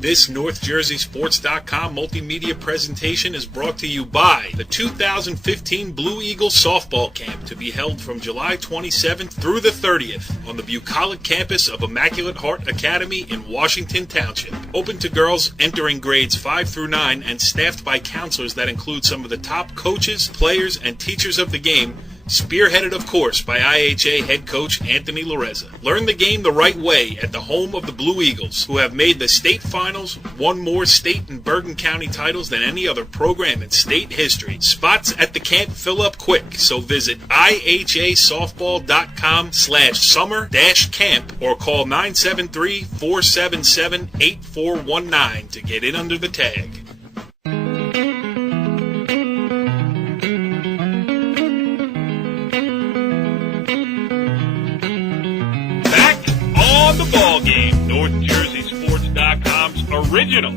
This NorthJerseySports.com multimedia presentation is brought to you by the 2015 Blue Eagles Softball Camp, to be held from July 27th through the 30th on the bucolic campus of Immaculate Heart Academy in Washington Township. Open to girls entering grades 5 through 9 and staffed by counselors that include some of the top coaches, players, and teachers of the game, spearheaded, of course, by IHA head coach Anthony Lareza. Learn the game the right way at the home of the Blue Eagles, who have made the state finals, won more state and Bergen County titles than any other program in state history. Spots at the camp fill up quick, so visit ihasoftball.com/summer-camp or call 973-477-8419 to get in under the tag. The ball game, NorthJerseySports.com's original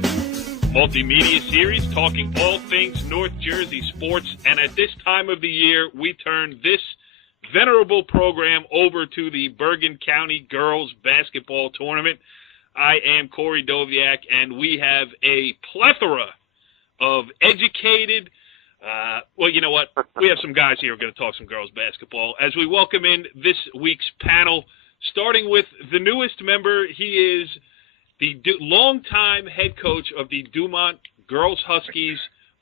multimedia series talking all things North Jersey sports. And at this time of the year, we turn this venerable program over to the Bergen County Girls Basketball Tournament. I am Corey Doviak, and we have a plethora of educated, well, you know what? We have some guys here who are going to talk some girls basketball as we welcome in this week's panel. Starting with the newest member, he is the longtime head coach of the Dumont Girls Huskies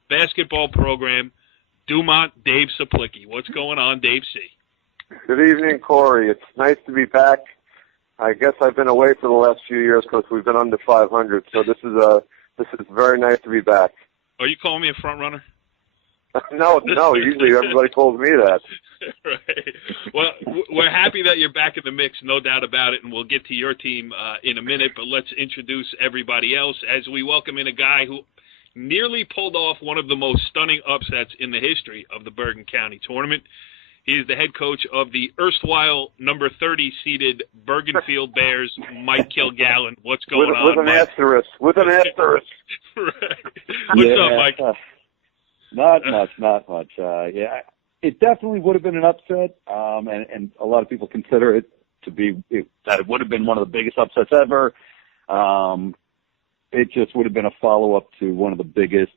basketball program, Dumont, Dave Cieplicki. What's going on, Dave C? Good evening, Corey. It's nice to be back. I guess I've been away for the last few years because we've been under 500, so this is very nice to be back. Are you calling me a front runner? No. Usually everybody calls me that. Right. Well, we're happy that you're back in the mix, no doubt about it, and we'll get to your team in a minute, but let's introduce everybody else as we welcome in a guy who nearly pulled off one of the most stunning upsets in the history of the Bergen County tournament. He is the head coach of the erstwhile number 30 seeded Bergenfield Bears, Mike Kilgallen. What's going on, With an Mike? asterisk. Right. What's up, Mike? Not much. Yeah, it definitely would have been an upset, and a lot of people consider it to be that it would have been one of the biggest upsets ever. It just would have been a follow-up to one of the biggest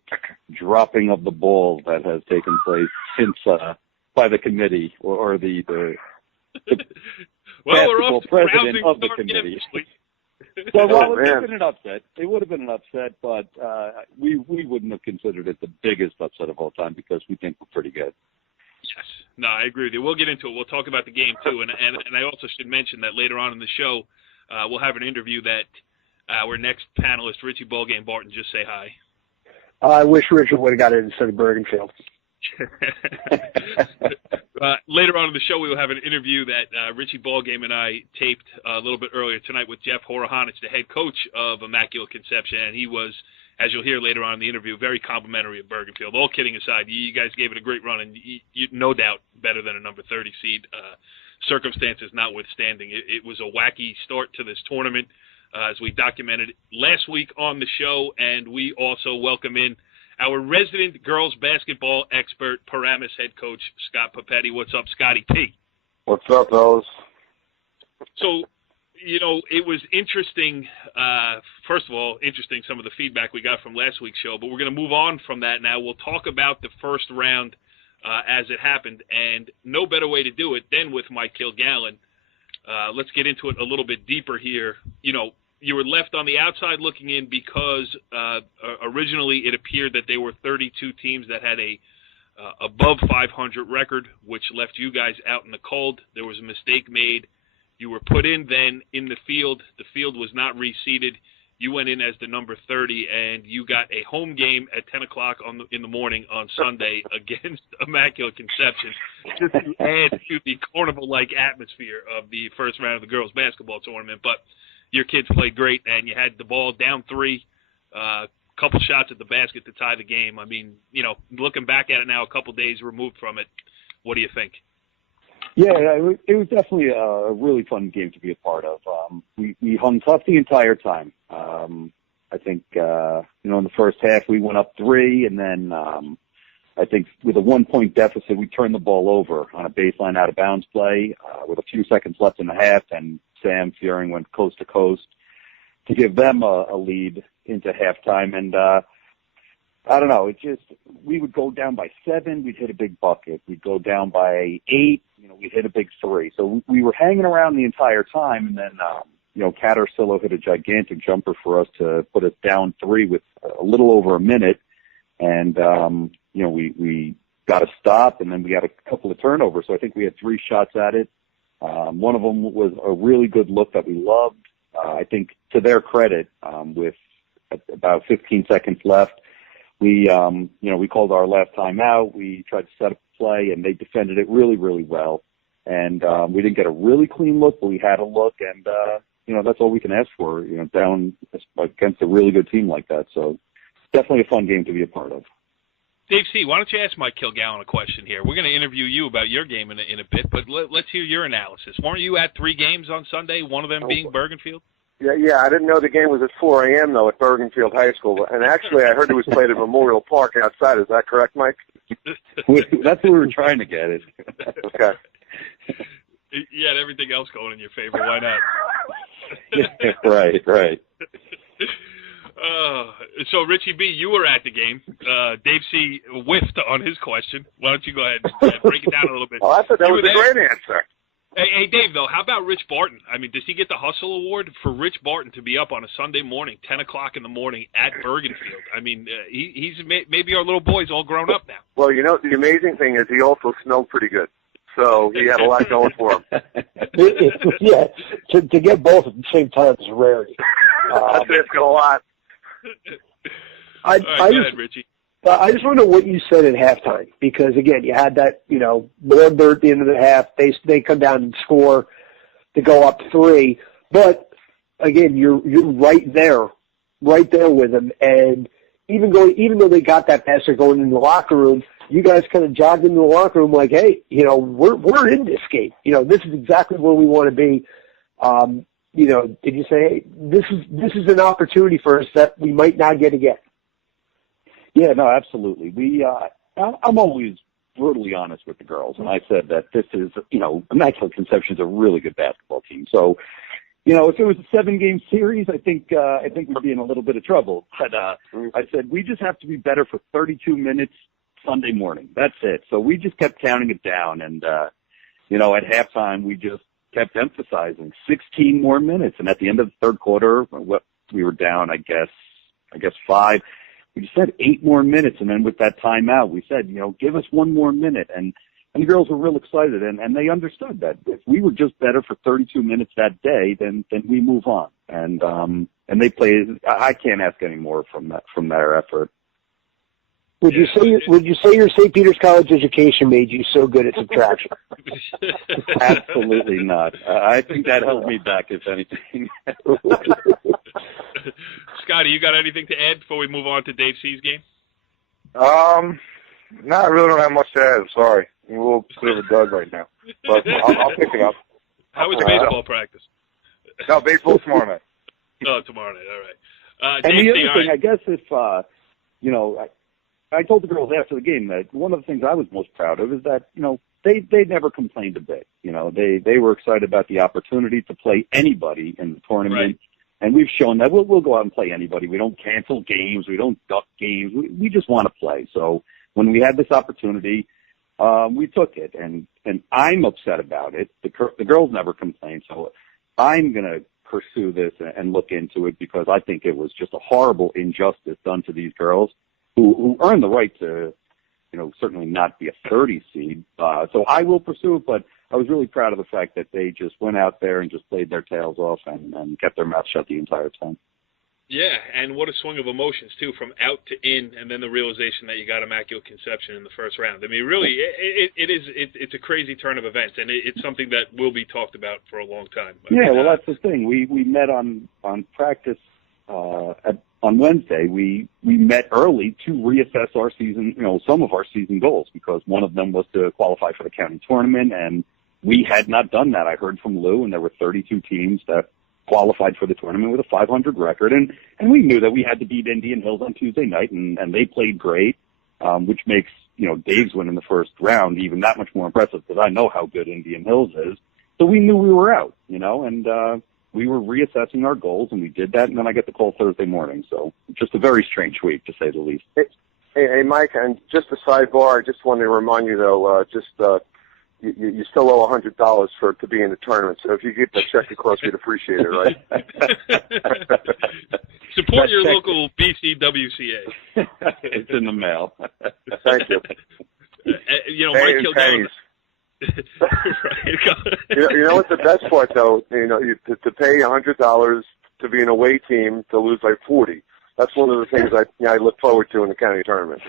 dropping of the ball that has taken place since by the committee or the well, basketball president of the committee. So while it would have been an upset, but we wouldn't have considered it the biggest upset of all time because we think we're pretty good. Yes. No, I agree with you. We'll get into it. We'll talk about the game, too. And I also should mention that later on in the show, we'll have an interview that our next panelist, Richie Ballgame Barton, just say hi. I wish Richard would have got it instead of Bergenfield. Later on in the show, we will have an interview that Richie Ballgame and I taped a little bit earlier tonight with Jeff Horohonich, the head coach of Immaculate Conception, and he was, as you'll hear later on in the interview, very complimentary of Bergenfield. All kidding aside, you guys gave it a great run, and you no doubt better than a number 30 seed, circumstances notwithstanding. It was a wacky start to this tournament, as we documented last week on the show, and we also welcome in our resident girls basketball expert, Paramus head coach, Scott Papetti. What's up, Scotty P? What's up, fellas? So, you know, it was interesting, first of all, interesting some of the feedback we got from last week's show, but we're going to move on from that now. We'll talk about the first round as it happened, and no better way to do it than with Mike Kilgallen. Let's get into it a little bit deeper here. You know, you were left on the outside looking in because originally it appeared that there were 32 teams that had a above 500 record, which left you guys out in the cold. There was a mistake made. You were put in then in the field. The field was not reseeded. You went in as the number 30, and you got a home game at 10 o'clock in the morning on Sunday against Immaculate Conception, just to add to the carnival-like atmosphere of the first round of the girls' basketball tournament. But your kids played great, and you had the ball down 3, couple shots at the basket to tie the game. I mean, you know, looking back at it now, a couple days removed from it, what do you think? Yeah, it was definitely a really fun game to be a part of. We hung tough the entire time. I think, in the first half we went up 3, and then I think with a 1-point deficit, we turned the ball over on a baseline out-of-bounds play with a few seconds left in the half, and Sam Fearing went coast to coast to give them a lead into halftime. And I don't know, we would go down by 7, we'd hit a big bucket. We'd go down by 8, we'd hit a big 3. So we were hanging around the entire time, and then Catersillo hit a gigantic jumper for us to put us down 3 with a little over a minute. And, we got a stop, and then we got a couple of turnovers. So I think we had 3 shots at it. One of them was a really good look that we loved. I think to their credit, with about 15 seconds left, we called our last timeout. We tried to set up a play, and they defended it really, really well. And we didn't get a really clean look, but we had a look, and that's all we can ask for, down against a really good team like that. So definitely a fun game to be a part of. Dave C., why don't you ask Mike Kilgallen a question here? We're going to interview you about your game in a bit, but let's hear your analysis. Weren't you at 3 games on Sunday, one of them being Bergenfield? Yeah, I didn't know the game was at 4 a.m., though, at Bergenfield High School. And actually, I heard it was played at Memorial Park outside. Is that correct, Mike? That's what we were trying to get. Okay. You had everything else going in your favor. Why not? Right. So, Richie B., you were at the game. Dave C. whiffed on his question. Why don't you go ahead and break it down a little bit? Oh, I thought that was a great answer. Hey, Dave, though, how about Rich Barton? I mean, does he get the Hustle Award for Rich Barton to be up on a Sunday morning, 10 o'clock in the morning at Bergenfield? I mean, he's maybe our little boy's all grown up now. Well, the amazing thing is he also smelled pretty good. So he had a lot going for him. Yeah, to get both at the same time is a rarity. That's asking a lot. All right, go ahead, Richie. I just want to know what you said at halftime, because again, you had that, blood at the end of the half. They come down and score to go up 3, but again, you're right there with them. And even though they got that pass, they're going in the locker room. You guys kind of jogged into the locker room like, hey, we're in this game. This is exactly where we want to be. Did you say, hey, this is an opportunity for us that we might not get again? Yeah, no, absolutely. I'm always brutally honest with the girls, and I said that this is, Immaculate Conception's a really good basketball team. So, if it was a 7-game series, I think we'd be in a little bit of trouble. But I said we just have to be better for 32 minutes Sunday morning. That's it. So we just kept counting it down, and at halftime we just kept emphasizing 16 more minutes. And at the end of the third quarter, we were down, I guess 5. We just said 8 more minutes, and then with that timeout, we said, give us 1 more minute. And the girls were real excited, and they understood that if we were just better for 32 minutes that day, then we move on. And they played. I can't ask any more from their effort. Would you say your St. Peter's College education made you so good at subtraction? Absolutely not. I think that held me back, if anything. Scotty, you got anything to add before we move on to Dave C's game? No, I really don't have much to add. I'm sorry. I'm a little bit of a dud right now. But I'll pick it up. How was baseball practice? No, baseball tomorrow night. Oh, tomorrow night. All right. And Dave the other C, thing, I guess if, I told the girls after the game that one of the things I was most proud of is that, they never complained a bit. They were excited about the opportunity to play anybody in the tournament. Right. And we've shown that we'll go out and play anybody. We don't cancel games. We don't duck games. We just want to play. So when we had this opportunity, we took it. And I'm upset about it. The girls never complained. So I'm going to pursue this and look into it, because I think it was just a horrible injustice done to these girls who earned the right to, certainly not be a 30 seed. So I will pursue it, but I was really proud of the fact that they just went out there and just played their tails off and kept their mouth shut the entire time. Yeah, and what a swing of emotions, too, from out to in, and then the realization that you got Immaculate Conception in the first round. I mean, really, it's a crazy turn of events, and it's something that will be talked about for a long time. Well, that's the thing. We met on practice on Wednesday. We met early to reassess our season, some of our season goals, because one of them was to qualify for the county tournament, and we had not done that. I heard from Lou, and there were 32 teams that qualified for the tournament with a 500 record, and we knew that we had to beat Indian Hills on Tuesday night, and they played great, which makes, Dave's win in the first round even that much more impressive, because I know how good Indian Hills is. So we knew we were out, and we were reassessing our goals, and we did that, and then I get the call Thursday morning. So just a very strange week, to say the least. Hey, Mike, and just a sidebar, I just wanted to remind you, though, you still owe $100 to be in the tournament. So if you get that check across, we'd appreciate it, right? Support your local BCWCA. It's in the mail. Thank you. Mike Kilgallen. You know what's the best part, though? To pay $100 to be an away team to lose by 40. That's one of the things I look forward to in the county tournament.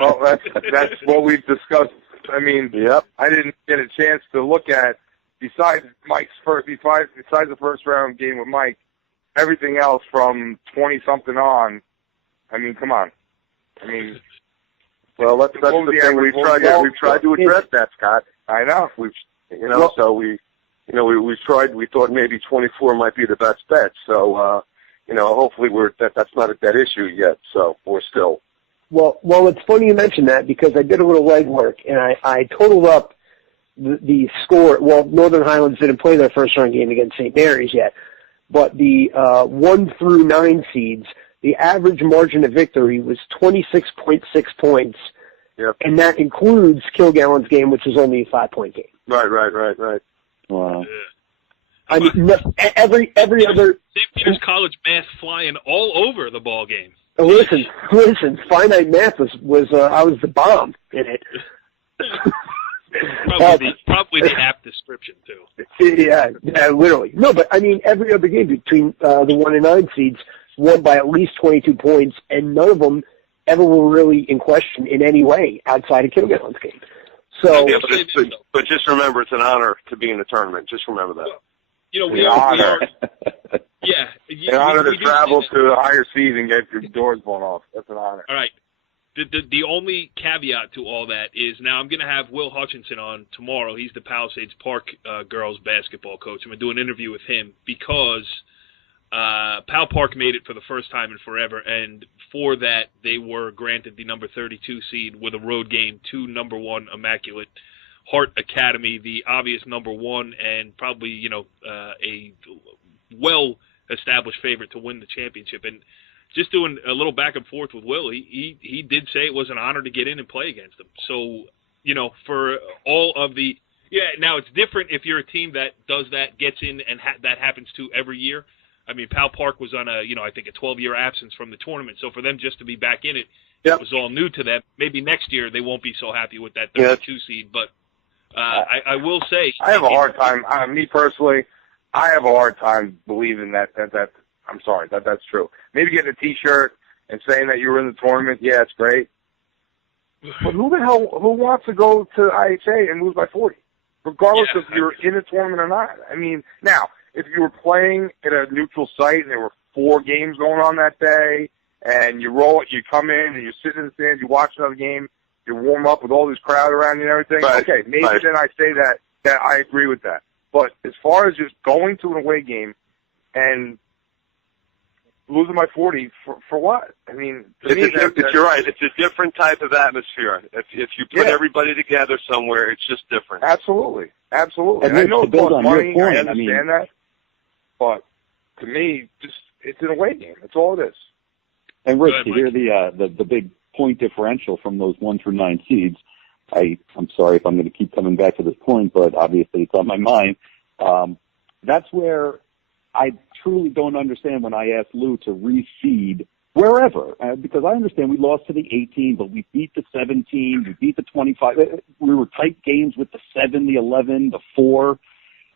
Well, that's what we've discussed. I mean, yep. I didn't get a chance to look at besides the first round game with Mike, everything else from 20-something on. I mean, come on. I mean, well, that's the thing we've tried to address that, Scott. I know. We tried. We thought maybe 24 might be the best bet. So, hopefully that's not that issue yet. So we're still. Well, it's funny you mention that because I did a little legwork and I totaled up the score. Well, Northern Highlands didn't play their first round game against St. Mary's yet, but the 1 through 9 seeds, the average margin of victory was 26.6 points. Yep. And that includes Kilgallen's game, which is only a 5-point game. Right. Wow. I mean, every other St. Peter's College math flying all over the ball game. Listen. Finite math was I was the bomb in it. probably the apt description too. Yeah, literally. No, but I mean, every other game between the 1 and 9 seeds won by at least 22 points, and none of them ever were really in question in any way outside of Kilgallen's game. So, yeah, but just remember, it's an honor to be in the tournament. Just remember that. We are. Yeah. An honor to travel to a higher seed and get your doors blown off. That's an honor. All right. The only caveat to all that is now I'm going to have Will Hutchinson on tomorrow. He's the Palisades Park girls basketball coach. I'm going to do an interview with him because Pal Park made it for the first time in forever, and for that they were granted the number 32 seed with a road game to number 1 Immaculate Hart Academy, the obvious number 1 and probably a well-established favorite to win the championship. And just doing a little back and forth with Will, he did say it was an honor to get in and play against them. So for all of the now it's different if you're a team that does that, gets in, and that happens to every year. I mean, Pal Park was on I think a 12-year absence from the tournament. So for them just to be back in it, yep. It was all new to them. Maybe next year they won't be so happy with that 32 seed. But I will say, I have a hard time. Me personally, I have a hard time believing that I'm sorry, that's true. Maybe getting a T-shirt and saying that you were in the tournament, yeah, it's great. But who wants to go to IHA and lose by 40, regardless if you're in a tournament or not? I mean, now, if you were playing at a neutral site and there were 4 games going on that day, and you come in and you're sitting in the stands, you watch another game, you warm up with all this crowd around you and everything, right. Okay, maybe then I say that I agree with that. But as far as just going to an away game and losing by 40 for what? I mean, you're right. It's a different type of atmosphere. If you put everybody together somewhere, it's just different. Absolutely. And I know it costs money. Point, I understand that. But to me, it's an away game. That's all it is. And Rich, to hear the big point differential from those 1 through 9 seeds, I'm sorry if I'm going to keep coming back to this point, but obviously it's on my mind. That's where I truly don't understand when I ask Lou to reseed wherever, because I understand we lost to the 18, but we beat the 17, we beat the 25. We were tight games with the 7, the 11, the 4.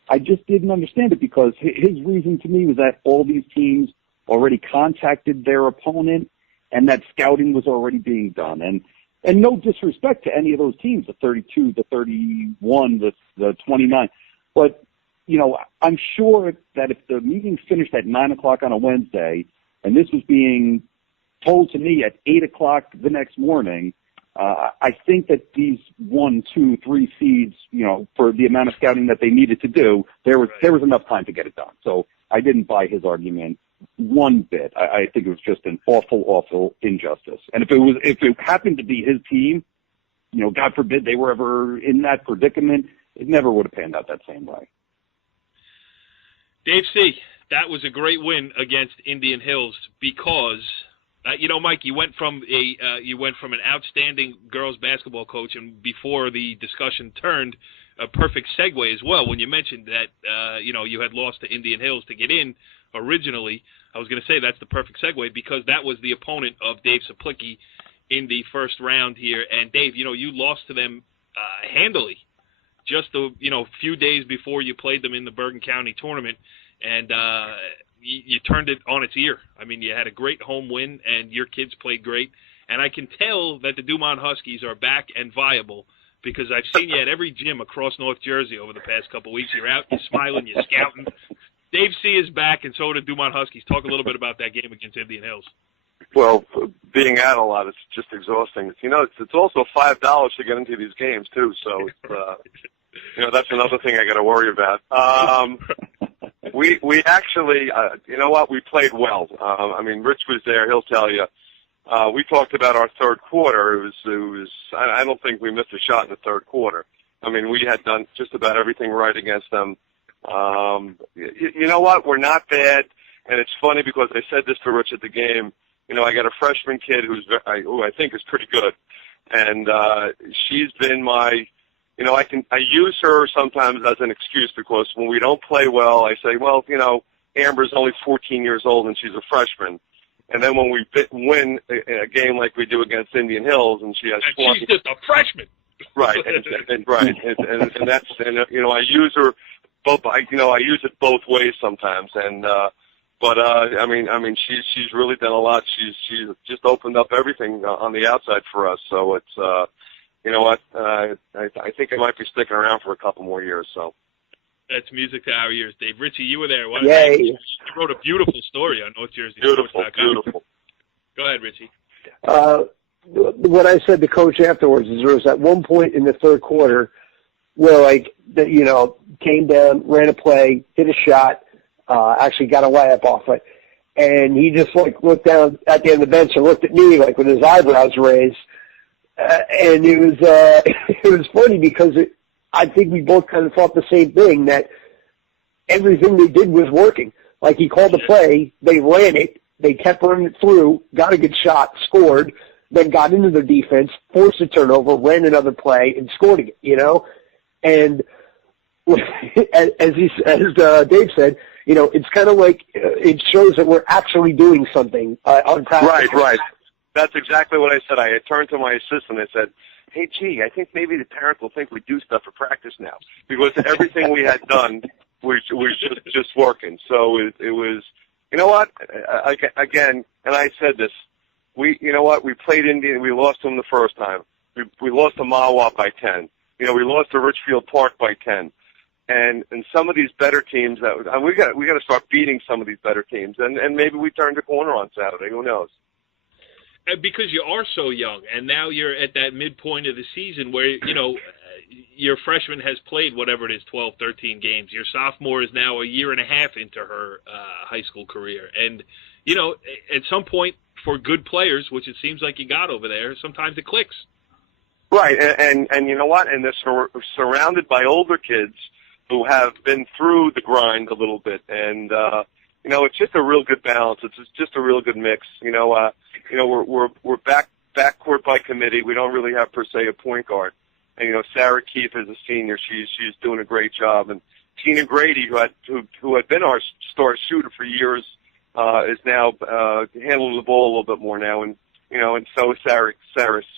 I just didn't understand it because his reason to me was that all these teams already contacted their opponent and that scouting was already being done. And no disrespect to any of those teams, the 32, the 31, the 29. But, I'm sure that if the meeting finished at 9 o'clock on a Wednesday and this was being told to me at 8 o'clock the next morning, I think that these 1, 2, 3 seeds, for the amount of scouting that they needed to do, there was enough time to get it done. So I didn't buy his argument one bit. I think it was just an awful injustice. And if it happened to be his team, God forbid they were ever in that predicament, it never would have panned out that same way. Dave C., that was a great win against Indian Hills because, Mike, you went from an outstanding girls basketball coach, and before the discussion turned, a perfect segue as well when you mentioned that you had lost to Indian Hills to get in originally. I was going to say that's the perfect segue because that was the opponent of Dave Cieplicki in the first round here. And Dave, you lost to them handily just a few days before you played them in the Bergen County tournament, and you turned it on its ear. I mean, you had a great home win, and your kids played great. And I can tell that the Dumont Huskies are back and viable because I've seen you at every gym across North Jersey over the past couple of weeks. You're out, you're smiling, you're scouting. Dave C. is back, and so are the Dumont Huskies. Talk a little bit about that game against Indian Hills. Well, being out a lot, it's just exhausting. It's also $5 to get into these games too. So, that's another thing I got to worry about. We actually, we played well. Rich was there. He'll tell you. We talked about our third quarter. It was. I don't think we missed a shot in the third quarter. We had done just about everything right against them. You know what? We're not bad, and it's funny because I said this to Rich at the game. I got a freshman kid who I think is pretty good, and she's been my. I use her sometimes as an excuse because when we don't play well, I say, well, Amber's only 14 years old and she's a freshman. And then when we win a game like we do against Indian Hills and she has 20. She's just a freshman. Right. And that's, I use her both, I use it both ways sometimes. And, she's really done a lot. She's just opened up everything on the outside for us. So it's, I think I might be sticking around for a couple more years. So that's music to our ears, Dave. Richie, you were there. Yay. You wrote a beautiful story on North Jersey. Beautiful. Go ahead, Richie. What I said to Coach afterwards is there was at one point in the third quarter where, came down, ran a play, hit a shot, actually got a layup off it, and he just looked down at the end of the bench and looked at me with his eyebrows raised. And it was funny because I think we both kind of thought the same thing, that everything they did was working. Like he called the play, they ran it, they kept running it through, got a good shot, scored, then got into their defense, forced a turnover, ran another play, and scored again, And as Dave said, it's kind of like it shows that we're actually doing something on practice. Right. That's exactly what I said. I had turned to my assistant and said, hey, gee, I think maybe the parents will think we do stuff for practice now because everything we had done was just working. So it was, again, and I said this, we played Indian, we lost them the first time. We lost to Mawa by 10. We lost to Richfield Park by 10. And some of these better teams, we got to start beating some of these better teams. And maybe we turned the corner on Saturday. Who knows? Because you are so young, and now you're at that midpoint of the season where, your freshman has played whatever it is, 12, 13 games. Your sophomore is now a year and a half into her high school career. And, at some point for good players, which it seems like you got over there, sometimes it clicks. Right, and you know what? And they're surrounded by older kids who have been through the grind a little bit. And, it's just a real good balance. It's just a real good mix. We're backcourt by committee. We don't really have per se a point guard. And Sarah Keefe is a senior. She's doing a great job. And Tina Grady, who had been our star shooter for years, is now handling the ball a little bit more now. And so is Sarah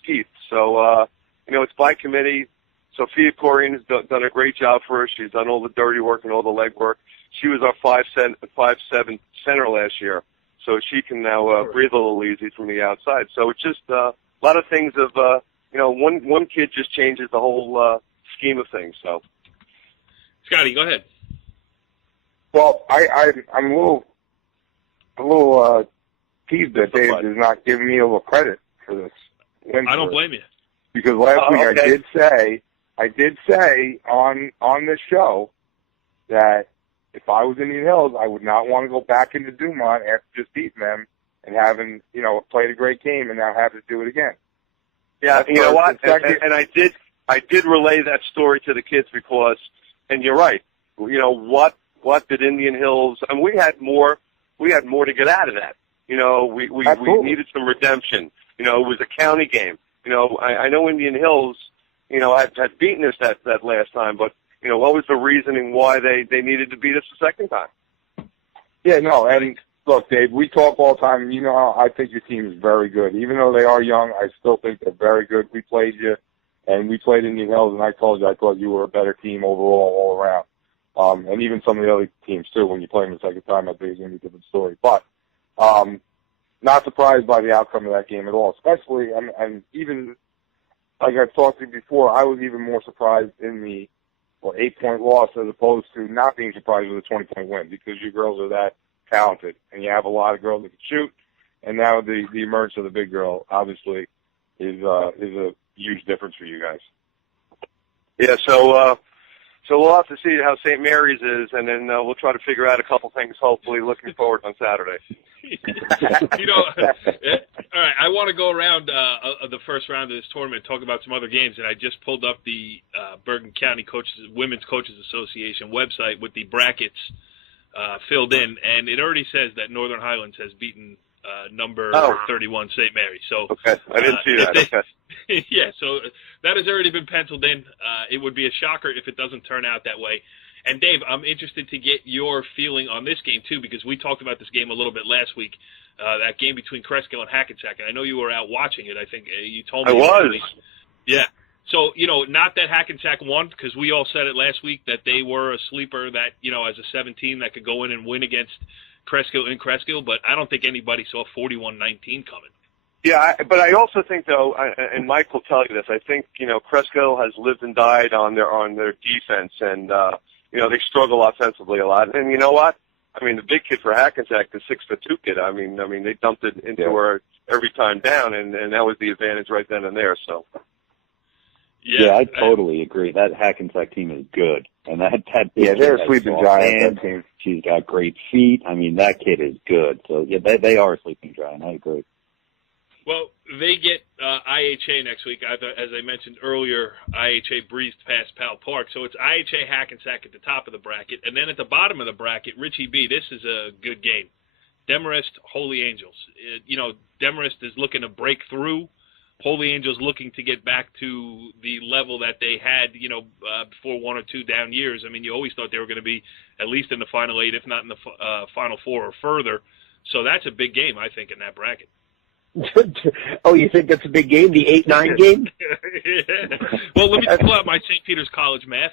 Keefe. So it's by committee. Sophia Corian has done a great job for us. She's done all the dirty work and all the leg work. She was our 5'7" center last year, so she can now breathe a little easy from the outside. So it's just a lot of things of one kid just changes the whole scheme of things. So, Scotty, go ahead. Well, I'm a little teased that Dave is not giving me a little credit for this. I don't blame you. Because last week okay. I did say on this show that if I was Indian Hills, I would not want to go back into Dumont after just beating them and having, played a great game and now have to do it again. Yeah, you know what? And I did relay that story to the kids because, and you're right, what what did Indian Hills? I mean, we had more to get out of that. You know, we needed some redemption. You know, it was a county game. You know, I know Indian Hills, you know, had beaten us that last time, but you know, what was the reasoning why they needed to beat us the second time? Yeah, no, and look, Dave, we talk all the time, and you know how I think your team is very good. Even though they are young, I still think they're very good. We played you, and we played Indian Hills, and I told you I thought you were a better team overall, all around. And even some of the other teams, too, when you play them the second time, I think it's going to be a different story. But not surprised by the outcome of that game at all, especially, and even, like I've talked to you before, I was even more surprised in the 8-point loss as opposed to not being surprised with a 20-point win, because your girls are that talented, and you have a lot of girls that can shoot, and now the emergence of the big girl, obviously, is a huge difference for you guys. Yeah, so we'll have to see how St. Mary's is, and then we'll try to figure out a couple things, hopefully, looking forward on Saturday. You know, all right, I want to go around the first round of this tournament, talk about some other games, and I just pulled up the Bergen County Women's Coaches Association website with the brackets filled in, and it already says that Northern Highlands has beaten number 31 St. Mary's. So okay, I didn't see that. Okay. Yeah, so that has already been penciled in. It would be a shocker if it doesn't turn out that way. And, Dave, I'm interested to get your feeling on this game, too, because we talked about this game a little bit last week, that game between Cresskill and Hackensack. And I know you were out watching it. I think you told me. I was. Yeah. So, you know, not that Hackensack won, because we all said it last week that they were a sleeper that, you know, as a 17 that could go in and win against Cresskill in Cresskill, but I don't think anybody saw 41-19 coming. Yeah, but I also think, though, and Mike will tell you this, I think, you know, Cresskill has lived and died on their defense, and, you know, they struggle offensively a lot. And you know what? I mean, the big kid for Hackensack, the 6'2" kid, I mean, they dumped it into her every time down, and that was the advantage right then and there, so. Yeah, I totally agree. That Hackensack team is good. And that they're a sleeping giant, that team. She's got great feet. I mean, that kid is good. So, yeah, they are a sleeping giant. I agree. Well, they get IHA next week. As I mentioned earlier, IHA breezed past Powell Park. So it's IHA Hackensack at the top of the bracket. And then at the bottom of the bracket, Richie B, this is a good game. Demarest, Holy Angels. You know, Demarest is looking to break through. Holy Angels looking to get back to the level that they had, you know, before 1 or 2 down years. I mean, you always thought they were going to be at least in the Final 8, if not in the Final 4 or further. So that's a big game, I think, in that bracket. Oh, you think that's a big game, the 8-9 game? Yeah. Well, let me pull out my St. Peter's College math.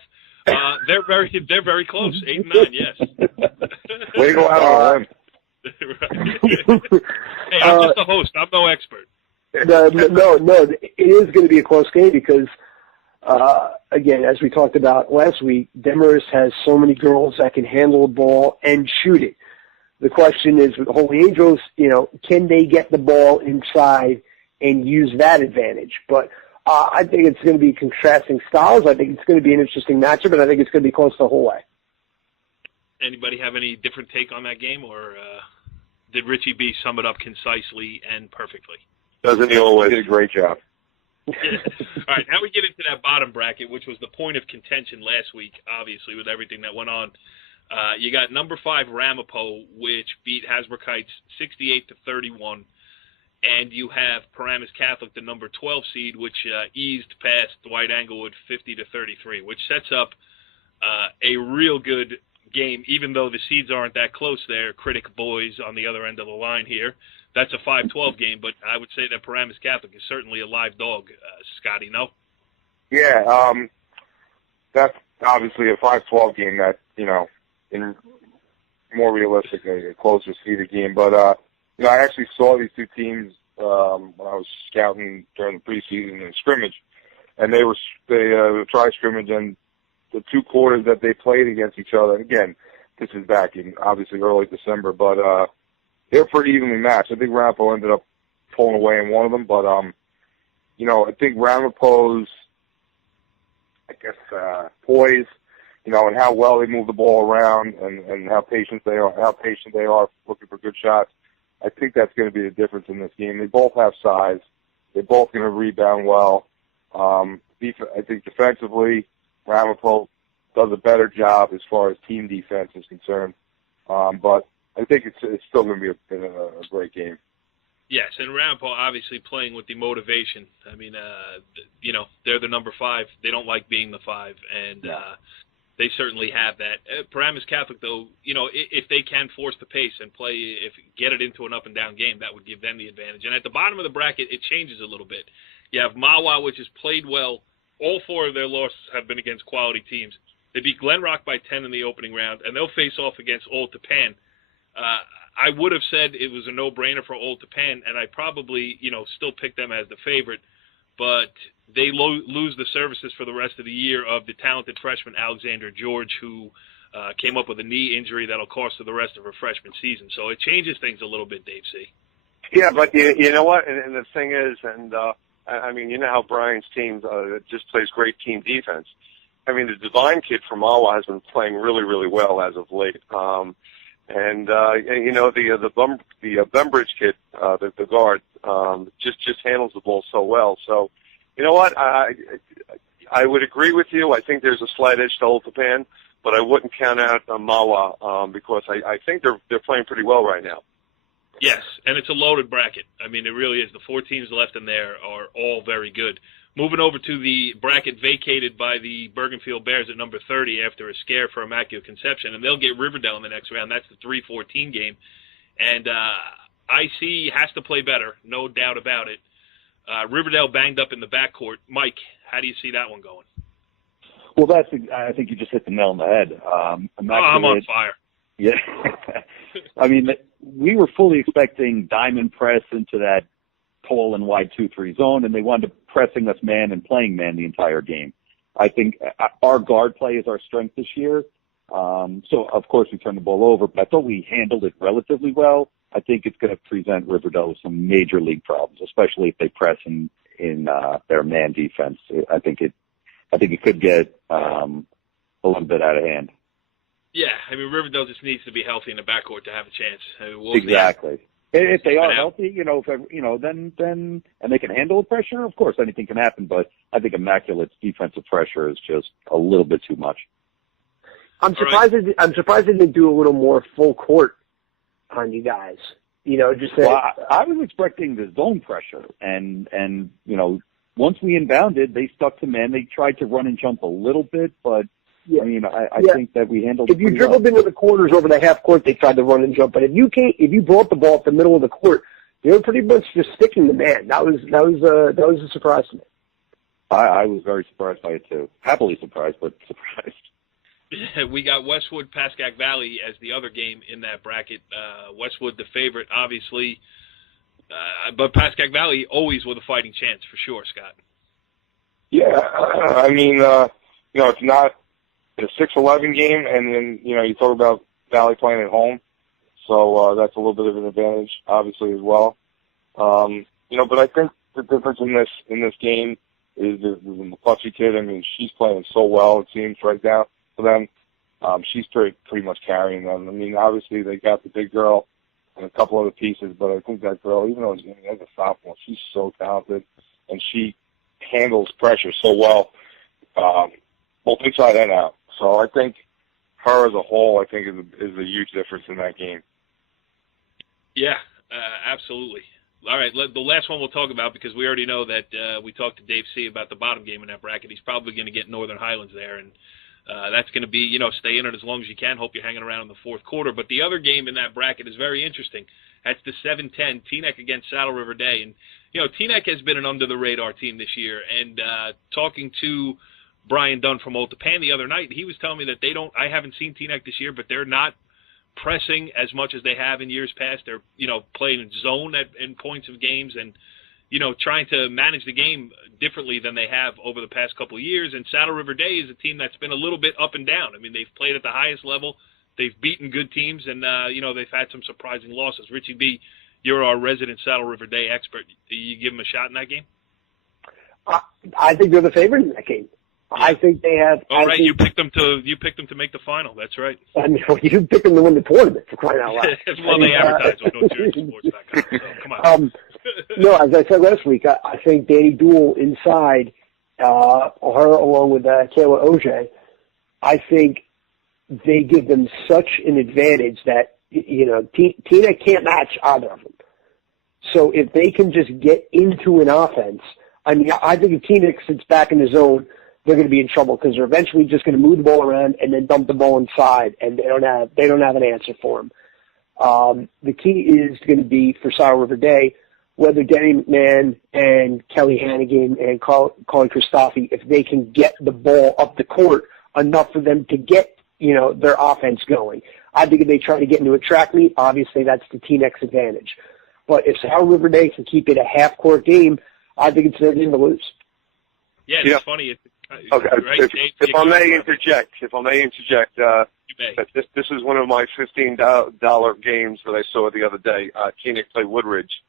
They're very close, 8 and 9, yes. Way to go out on a limb. Hey, I'm just a host. I'm no expert. No, it is going to be a close game because, again, as we talked about last week, Demarest has so many girls that can handle the ball and shoot it. The question is, with Holy Angels, you know, can they get the ball inside and use that advantage? But I think it's going to be contrasting styles. I think it's going to be an interesting matchup, and I think it's going to be close the whole way. Anybody have any different take on that game, or did Richie B sum it up concisely and perfectly? Doesn't he always? Did a great job. All right, now we get into that bottom bracket, which was the point of contention last week, obviously, with everything that went on. You got number 5 Ramapo, which beat Hasbrook Heights 68-31, and you have Paramus Catholic, the number 12 seed, which eased past Dwight Englewood 50-33, which sets up a real good game, even though the seeds aren't that close there. Critic boys on the other end of the line here. That's a 5-12 game, but I would say that Paramus Catholic is certainly a live dog, Scotty, no? Yeah, that's obviously a 5-12 game that, you know, in more realistic, a closer seeded game. But, you know, I actually saw these two teams when I was scouting during the preseason and scrimmage, and they tried scrimmage, and the 2 quarters that they played against each other, and again, this is back in obviously early December, but they're pretty evenly matched. I think Ramapo ended up pulling away in one of them, but, you know, I think Ramapo's, poise, you know, and how well they move the ball around and how patient they are looking for good shots. I think that's going to be the difference in this game. They both have size. They're both going to rebound well. I think defensively, Ramapo does a better job as far as team defense is concerned. But I think it's still going to be a great game. Yes, and Ramapo obviously playing with the motivation. I mean, they're the number 5. They don't like being the 5, and they certainly have that. Paramus Catholic, though, if they can force the pace and get it into an up-and-down game, that would give them the advantage. And at the bottom of the bracket, it changes a little bit. You have Mawa, which has played well. All 4 of their losses have been against quality teams. They beat Glen Rock by 10 in the opening round, and they'll face off against Old Tapan. I would have said it was a no-brainer for Old Tapan, and I probably, still pick them as the favorite. But they lose the services for the rest of the year of the talented freshman Alexander George, who came up with a knee injury that'll cost her the rest of her freshman season. So it changes things a little bit, Dave C. Yeah, but you know what? And the thing is, I mean, you know how Brian's team just plays great team defense. I mean, the Divine kid from Awa has been playing really, really well as of late. The Bembridge kid, the guard, just handles the ball so well. So, you know what? I would agree with you. I think there's a slight edge to Old Tapan, but I wouldn't count out Mawa because I think they're playing pretty well right now. Yes, and it's a loaded bracket. I mean, it really is. The 4 teams left in there are all very good. Moving over to the bracket vacated by the Bergenfield Bears at number 30 after a scare for Immaculate Conception, and they'll get Riverdale in the next round. That's the 3-14 game. And IC has to play better, no doubt about it. Riverdale banged up in the backcourt. Mike, how do you see that one going? Well, I think you just hit the nail on the head. I'm on fire. Yeah. I mean, we were fully expecting diamond press into that tall and wide 2-3 zone, and they wound up pressing us man and playing man the entire game. I think our guard play is our strength this year. So, of course, we turned the ball over, but I thought we handled it relatively well. I think it's going to present Riverdale with some major league problems, especially if they press in their man defense. I think it could get a little bit out of hand. Yeah, I mean, Riverdale just needs to be healthy in the backcourt to have a chance. I mean, Exactly. If they are healthy, then and they can handle the pressure, of course, anything can happen. But I think Immaculate's defensive pressure is just a little bit too much. I'm surprised they didn't do a little more full court on you guys. I was expecting the zone pressure, and once we inbounded, they stuck to man. They tried to run and jump a little bit, but. Yeah. I mean, I think that we handled. If you dribbled into the corners over the half court, they tried to run and jump. But if you brought the ball up the middle of the court, they were pretty much just sticking the man. That was a surprise to me. I was very surprised by it too. Happily surprised, but surprised. We got Westwood Pascack Valley as the other game in that bracket. Westwood the favorite, obviously, but Pascack Valley always with a fighting chance for sure. Scott. Yeah, I mean, it's not. It's a 6-11 game, and then, you talk about Valley playing at home, so that's a little bit of an advantage, obviously, as well. But I think the difference in this game is the McCluskey kid. I mean, she's playing so well, it seems, right now for them. She's pretty much carrying them. I mean, obviously, they got the big girl and a couple other pieces, but I think that girl, even though as a sophomore, she's so talented, and she handles pressure so well, both inside and out. So I think her as a whole, is a huge difference in that game. Yeah, absolutely. All right, the last one we'll talk about, because we already know that we talked to Dave C. about the bottom game in that bracket. He's probably going to get Northern Highlands there, and that's going to be, stay in it as long as you can. Hope you're hanging around in the fourth quarter. But the other game in that bracket is very interesting. That's the 7-10, Teaneck against Saddle River Day. And, Teaneck has been an under-the-radar team this year. And talking to Brian Dunn from Old Tapan the other night, he was telling me that I haven't seen Teaneck this year, but they're not pressing as much as they have in years past. They're, playing in zone in points of games and, trying to manage the game differently than they have over the past couple of years. And Saddle River Day is a team that's been a little bit up and down. I mean, they've played at the highest level. They've beaten good teams, and, they've had some surprising losses. Richie B., you're our resident Saddle River Day expert. You give them a shot in that game? I think they're the favorite in that game. I think they have. All right, you picked them to make the final. That's right. I mean, you picked them to win the tournament, for crying out loud. Well, they advertise on NoSeriouSports.com. So come on. No, as I said last week, I think Danny Dool inside, her along with Kayla Oje, I think they give them such an advantage that, Teaneck can't match either of them. So if they can just get into an offense, I mean, I think if Teaneck sits back in the zone, they're going to be in trouble because they're eventually just going to move the ball around and then dump the ball inside, and they don't have an answer for him. The key is going to be for Saddle River Day whether Denny McMahon and Kelly Hannigan and Colin Christophe, if they can get the ball up the court enough for them to get their offense going. I think if they try to get into a track meet, obviously that's the Teaneck's advantage. But if Saddle River Day can keep it a half-court game, I think it's their game to lose. Yeah, it's funny. Okay, right? if I may interject, this is one of my $15 games that I saw the other day. Teaneck played Woodridge.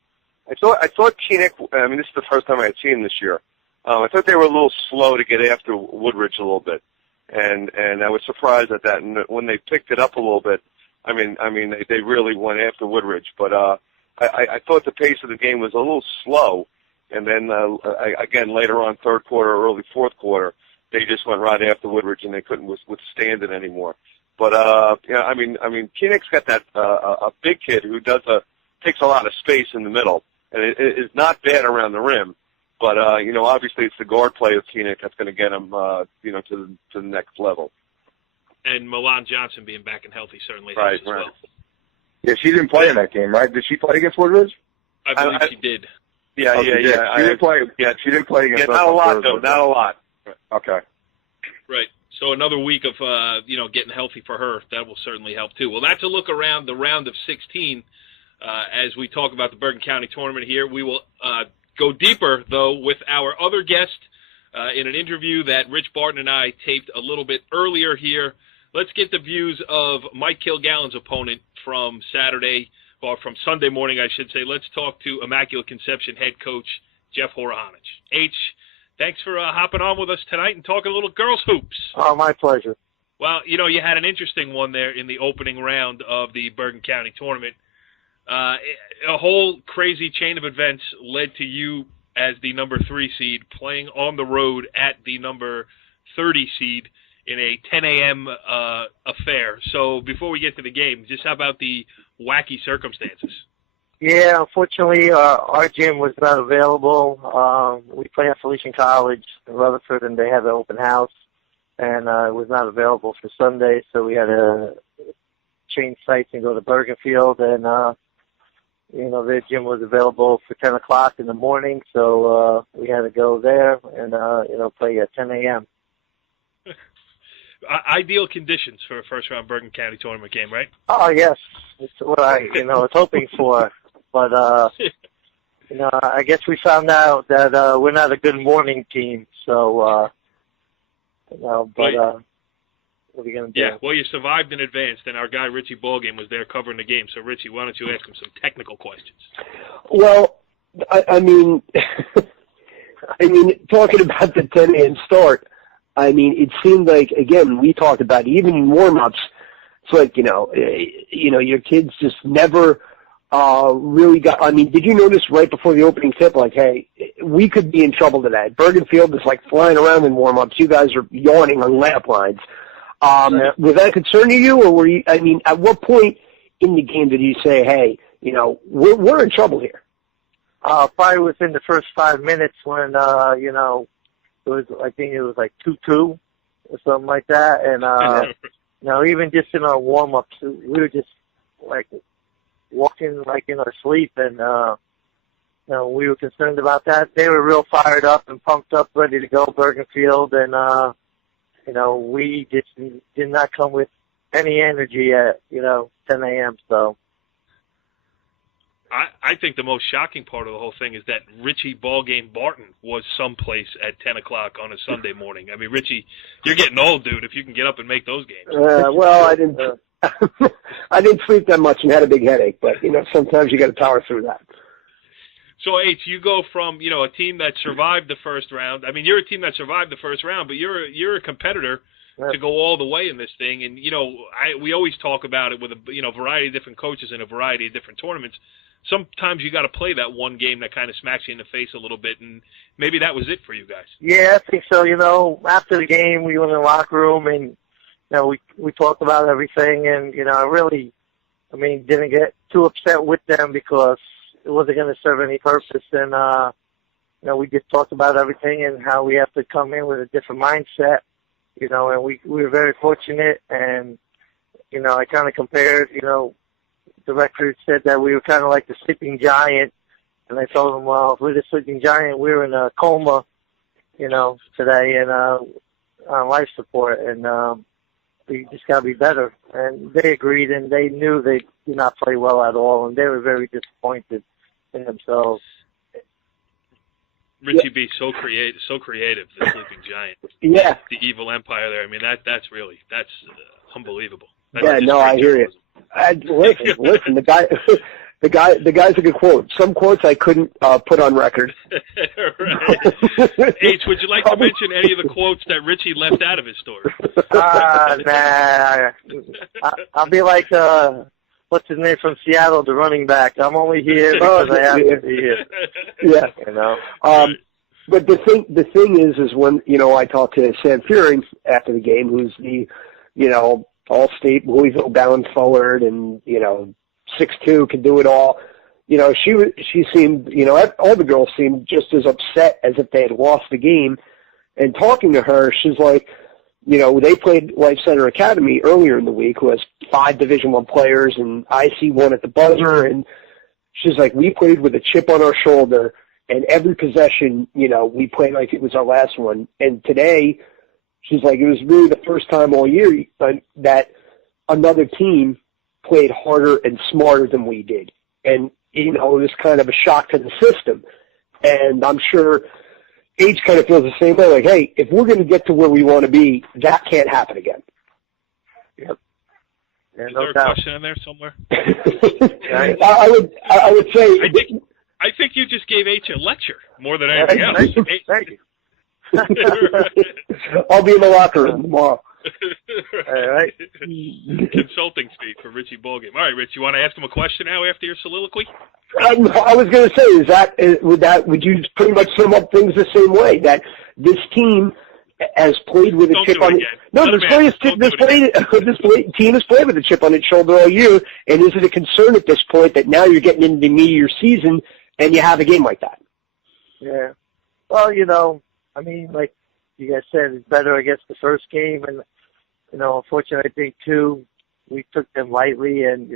I thought Teaneck. I mean, this is the first time I had seen them this year. I thought they were a little slow to get after Woodridge a little bit, and I was surprised at that. And when they picked it up a little bit, I mean, they really went after Woodridge. But I thought the pace of the game was a little slow. And then, again, later on, third quarter, early fourth quarter, they just went right after Woodridge, and they couldn't withstand it anymore. But, I mean, Teaneck's got that a big kid who takes a lot of space in the middle, and it is not bad around the rim. But, obviously it's the guard play of Teaneck that's going to get him, to the next level. And Milan Johnson being back and healthy certainly helps as well. Yeah, she didn't play in that game, right? Did she play against Woodridge? I believe she did. Yeah. She didn't play. Yeah, she didn't play against. Yeah, not a lot though. Not a lot. Okay. Right. So another week of getting healthy for her, that will certainly help too. Well, that's a look around the round of 16. As we talk about the Bergen County tournament here, we will go deeper though with our other guest in an interview that Rich Barton and I taped a little bit earlier here. Let's get the views of Mike Kilgallen's opponent from Saturday. Or from Sunday morning, I should say. Let's talk to Immaculate Conception head coach Jeff Horohonich. H, thanks for hopping on with us tonight and talking a little girls hoops. Oh, my pleasure. Well, you had an interesting one there in the opening round of the Bergen County tournament. A whole crazy chain of events led to you as the number 3 seed playing on the road at the number 30 seed in a 10 a.m. Affair. So before we get to the game, just how about the wacky circumstances? Yeah, unfortunately, our gym was not available. We play at Felician College in Rutherford, and they have an open house, and it was not available for Sunday, so we had to change sites and go to Bergenfield, and their gym was available for 10 o'clock in the morning, so we had to go there and play at 10 a.m. Ideal conditions for a first-round Bergen County tournament game, right? Oh, yes. It's what I was hoping for. But, I guess we found out that we're not a good morning team. So, what are we going to do? Yeah, well, you survived in advance, and our guy Richie Ballgame was there covering the game. So, Richie, why don't you ask him some technical questions? Well, I mean, talking about the 10 a.m. start, it seemed like, again, we talked about it, even in warm-ups, it's like, your kids just never really got, did you notice right before the opening tip, like, hey, we could be in trouble today. Bergenfield is like flying around in warm-ups. You guys are yawning on layup lines. Was that a concern to you, or were you, at what point in the game did you say, hey, we're in trouble here? Probably within the first 5 minutes when, I think it was like 2-2 or something like that. And, even just in our warm-ups, we were just like walking like in our sleep, and, we were concerned about that. They were real fired up and pumped up, ready to go, Bergenfield, and, we just did not come with any energy at, 10 a.m., so. I think the most shocking part of the whole thing is that Richie Ballgame Barton was someplace at 10 o'clock on a Sunday morning. Richie, you're getting old, dude, if you can get up and make those games. Well, I didn't I didn't sleep that much and had a big headache, but, sometimes you got to power through that. So, H, you go from, a team that survived the first round. You're a team that survived the first round, but you're a competitor to go all the way in this thing. And, we always talk about it with a variety of different coaches in a variety of different tournaments. Sometimes you got to play that one game that kind of smacks you in the face a little bit, and maybe that was it for you guys. Yeah, I think so. After the game, we went in the locker room, and we talked about everything, and I really, didn't get too upset with them because it wasn't going to serve any purpose. And we just talked about everything and how we have to come in with a different mindset. And we were very fortunate. And I kind of compared. The record said that we were kind of like the sleeping giant, and I told them, well, if we're the sleeping giant, we're in a coma, today, and on life support, and we just got to be better. And they agreed, and they knew they did not play well at all, and they were very disappointed in themselves. Richie B, so creative, the sleeping giant. Yeah. The evil empire there. That's unbelievable. I hear you. Listen, the guy's a good quote. Some quotes I couldn't put on record. Right. H, would you like to mention any of the quotes that Richie left out of his story? Nah. I'll be like, what's his name from Seattle, the running back. I'm only here because I have to be here. Yeah. But the thing is when, I talked to Sam Fearing after the game, who's the, all-state Louisville bound forward and, 6'2", can do it all. She seemed, all the girls seemed just as upset as if they had lost the game. And talking to her, she's like, they played Life Center Academy earlier in the week, who has 5 Division I players, and I see one at the buzzer. And she's like, we played with a chip on our shoulder, and every possession, we played like it was our last one. And today, she's like, it was really the first time all year that another team played harder and smarter than we did. And, it was kind of a shock to the system. And I'm sure H kind of feels the same way, like, hey, if we're going to get to where we want to be, that can't happen again. Yep. Is there a question in there somewhere? I would say... I think you just gave H a lecture more than anything else. Thank you. I'll be in the locker room tomorrow. All right. Consulting fee for Richie Ballgame. All right, Rich, you want to ask him a question now after your soliloquy? I was going to say, would you pretty much sum up things the same way, that this team has played with a chip on it? No, this team has played with a chip on its shoulder all year, and is it a concern at this point that now you're getting into the meat of your season and you have a game like that? Yeah. Well, like you guys said, it's better, I guess, the first game. And, unfortunately, I think, too, we took them lightly. And,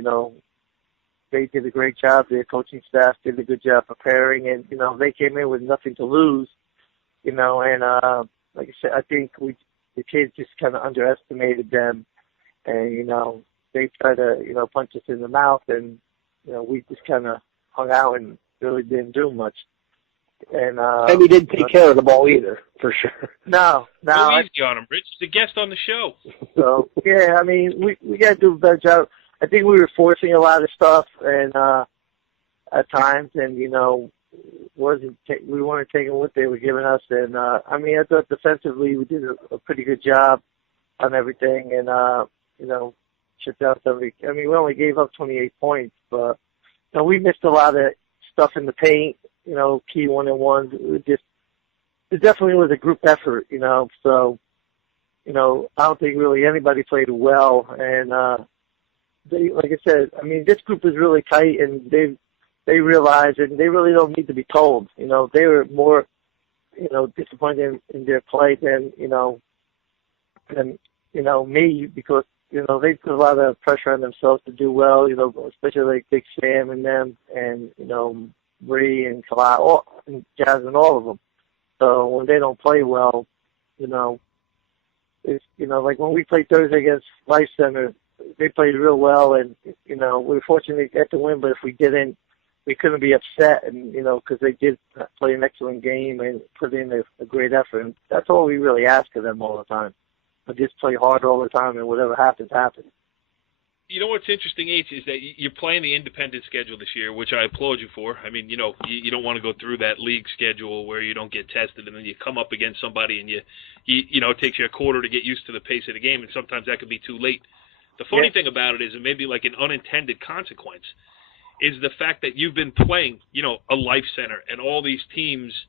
they did a great job. Their coaching staff did a good job preparing. And, they came in with nothing to lose, and, like I said, I think the kids just kind of underestimated them. And, they tried to, punch us in the mouth. And, we just kind of hung out and really didn't do much. And he didn't take care of the ball either, for sure. No. Go easy on him, Rich. He's a guest on the show. So, yeah, we got to do a better job. I think we were forcing a lot of stuff and at times, and, we weren't taking what they were giving us. And, I thought defensively we did a pretty good job on everything and, shipped out somebody. We only gave up 28 points, but, we missed a lot of stuff in the paint. Key one-on-ones. It definitely was a group effort, so, I don't think really anybody played well. And, like I said, this group is really tight, and they realize it, and they really don't need to be told. They were more, disappointed in their play than me, because, they put a lot of pressure on themselves to do well, especially like Big Sam and them, and, Bree and Kalai, and Jazz and all of them. So when they don't play well, it's, like when we played Thursday against Life Center, they played real well, and, we were fortunate to get the win, but if we didn't, we couldn't be upset, and, because they did play an excellent game and put in a great effort. And that's all we really ask of them all the time. But just play hard all the time, and whatever happens, happens. You know what's interesting, H, is that you're playing the independent schedule this year, which I applaud you for. You don't want to go through that league schedule where you don't get tested, and then you come up against somebody, and it takes you a quarter to get used to the pace of the game, and sometimes that could be too late. The funny thing about it is, and maybe like an unintended consequence, is the fact that you've been playing, a Life Center and all these teams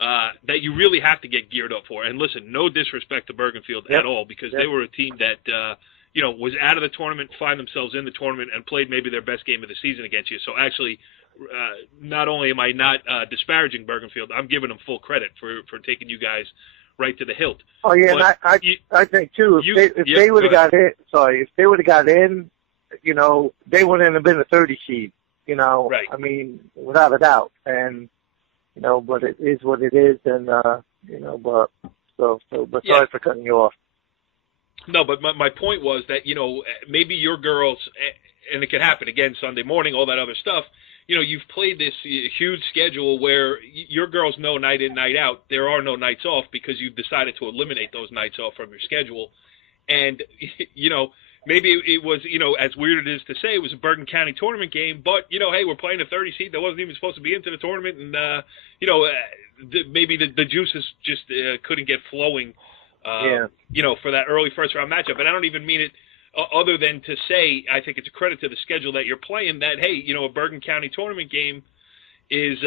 that you really have to get geared up for. And listen, no disrespect to Bergenfield at all, because they were a team that was out of the tournament, find themselves in the tournament, and played maybe their best game of the season against you. So actually, not only am I not disparaging Bergenfield, I'm giving them full credit for taking you guys right to the hilt. Oh yeah, and I think too, if they would have got in, if they would have got in, they wouldn't have been a 30 seed. Right. I mean, without a doubt. And but it is what it is, and but sorry for cutting you off. No, but my point was that, maybe your girls, and it could happen again Sunday morning, all that other stuff, you've played this huge schedule where your girls know night in, night out, there are no nights off because you've decided to eliminate those nights off from your schedule. And, maybe it was, as weird it is to say, it was a Bergen County tournament game, but, hey, we're playing a 30 seed that wasn't even supposed to be into the tournament, and, maybe the juices just couldn't get flowing, for that early first-round matchup. And I don't even mean it other than to say I think it's a credit to the schedule that you're playing that, hey, a Bergen County tournament game is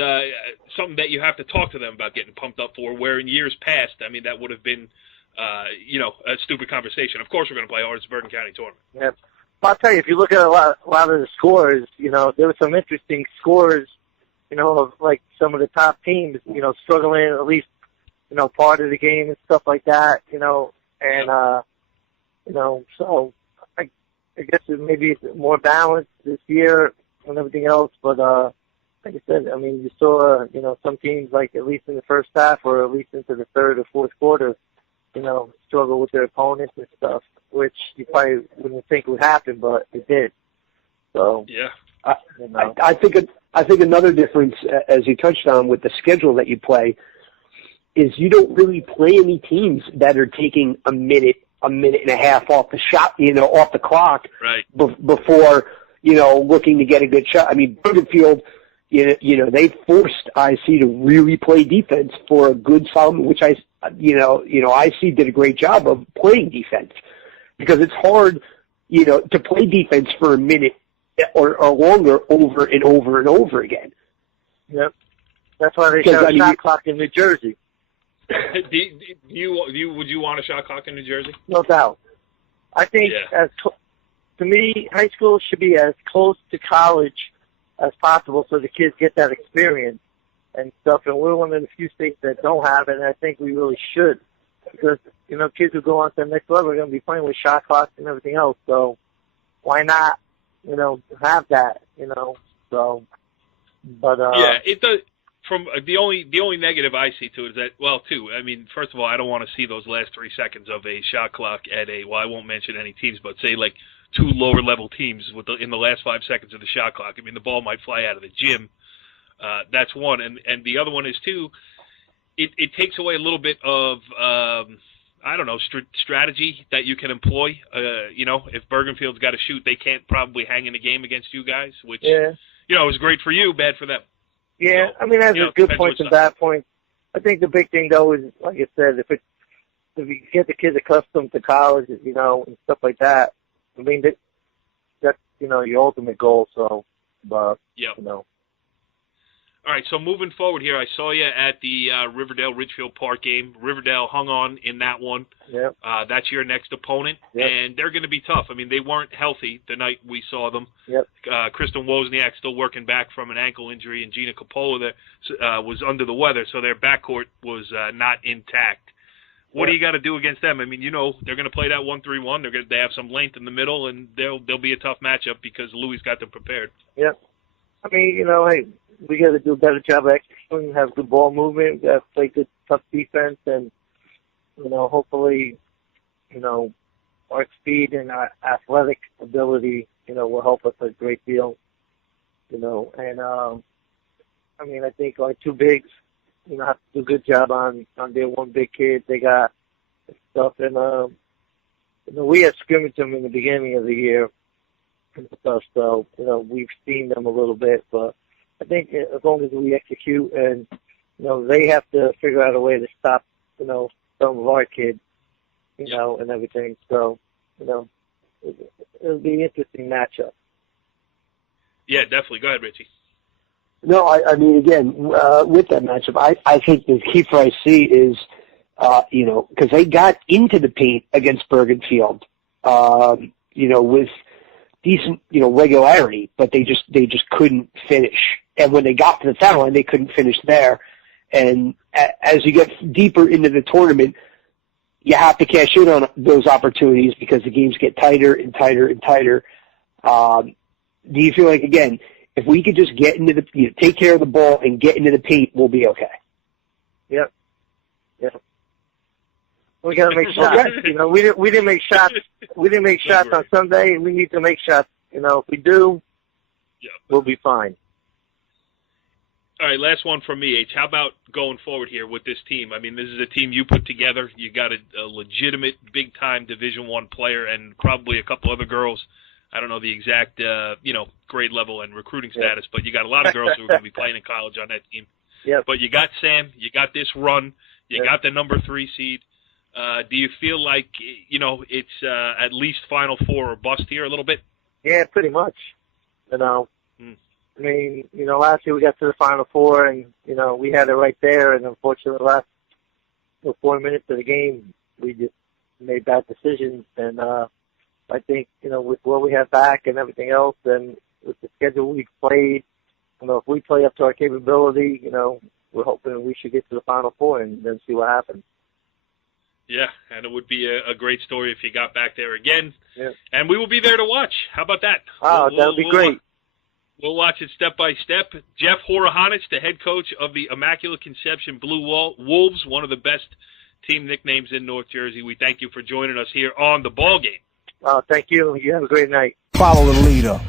something that you have to talk to them about getting pumped up for, where in years past, I mean, that would have been a stupid conversation. Of course we're going to play hard. It's a Bergen County tournament. Yeah. Well, I'll tell you, if you look at a lot of the scores, there were some interesting scores, of like some of the top teams, struggling at least, part of the game and stuff like that, and, so I guess maybe it's more balanced this year and everything else, but, like I said, I mean, you saw, some teams, like at least in the first half or at least into the third or fourth quarter, struggle with their opponents and stuff, which you probably wouldn't think would happen, but it did. So yeah, I think another difference, as you touched on, with the schedule that you play, is you don't really play any teams that are taking a minute and a half off the shot, off the clock, right, before looking to get a good shot. I mean, Bergenfield, they forced IC to really play defense for a good solid, which IC did a great job of playing defense, because it's hard, to play defense for a minute or longer over and over and over again. Yep. That's why they shot a shot clock in New Jersey. Would you want a shot clock in New Jersey? No doubt. I think to me, high school should be as close to college as possible so the kids get that experience and stuff. And we're one of the few states that don't have it, and I think we really should, because, kids who go on to the next level are going to be playing with shot clocks and everything else. So why not, have that, so, but, it does. From the only negative I see to it is that, well, two, I mean, first of all, I don't want to see those last 3 seconds of a shot clock at I won't mention any teams, but say like 2 lower level teams in the last 5 seconds of the shot clock. I mean, the ball might fly out of the gym. That's one. And the other one is, two, it takes away a little bit of, strategy that you can employ. If Bergenfield's got to shoot, they can't probably hang in a game against you guys, which, is great for you, bad for them. Yeah, I mean, that's a good point and bad point. I think the big thing, though, is, like I said, if you get the kids accustomed to college, and stuff like that, I mean, that's your ultimate goal. So, but, All right, so moving forward here, I saw you at the Riverdale-Ridgefield Park game. Riverdale hung on in that one. Yep. That's your next opponent, and they're going to be tough. I mean, they weren't healthy the night we saw them. Yep. Kristen Wozniak still working back from an ankle injury, and Gina Coppola was under the weather, so their backcourt was not intact. What do you got to do against them? I mean, they're going to play that 1-3-1. They have some length in the middle, and they'll be a tough matchup because Louis got them prepared. Yep. I mean, hey, we got to do a better job of executing, have good ball movement, we got to play good, tough defense, and, hopefully, our speed and our athletic ability, will help us a great deal, and, I mean, I think our 2 bigs, have to do a good job on their 1 big kid. They got stuff, and, we had scrimmaged them in the beginning of the year and stuff, so, we've seen them a little bit, but I think as long as we execute and, they have to figure out a way to stop, some of our kids, and everything. So, it'll be an interesting matchup. Yeah, definitely. Go ahead, Richie. No, I mean, again, with that matchup, I think the key for IC is, with that matchup, I think the key for IC is, because they got into the paint against Bergenfield, with decent, regularity, but they just couldn't finish. And when they got to the foul line, they couldn't finish there. And as you get deeper into the tournament, you have to cash in on those opportunities because the games get tighter and tighter and tighter. Do you feel like, again, if we could just get into take care of the ball and get into the paint, we'll be okay? Yep. We got to make shots. We didn't make shots. We didn't make shots on Sunday, and we need to make shots. If we do, we'll be fine. All right, last one from me, H. How about going forward here with this team? I mean, this is a team you put together. You got a legitimate, big-time Division I player and probably a couple other girls. I don't know the exact, grade level and recruiting status, but you got a lot of girls who are going to be playing in college on that team. Yep. But you got Sam, you got this run, you got the number 3 seed. Do you feel like, it's at least Final Four or bust here a little bit? Yeah, pretty much. I mean, last year we got to the Final Four, and, we had it right there, and unfortunately the last 4 minutes of the game, we just made bad decisions, and I think, with what we have back and everything else, and with the schedule we've played, if we play up to our capability, we're hoping we should get to the Final Four and then see what happens. Yeah, and it would be a great story if you got back there again. Yeah. And we will be there to watch. How about that? Oh, that would be great. We'll watch it step by step. Jeff Horohonich, the head coach of the Immaculate Conception Blue Wolves, one of the best team nicknames in North Jersey. We thank you for joining us here on The Ballgame. Thank you. You have a great night. Follow the leader.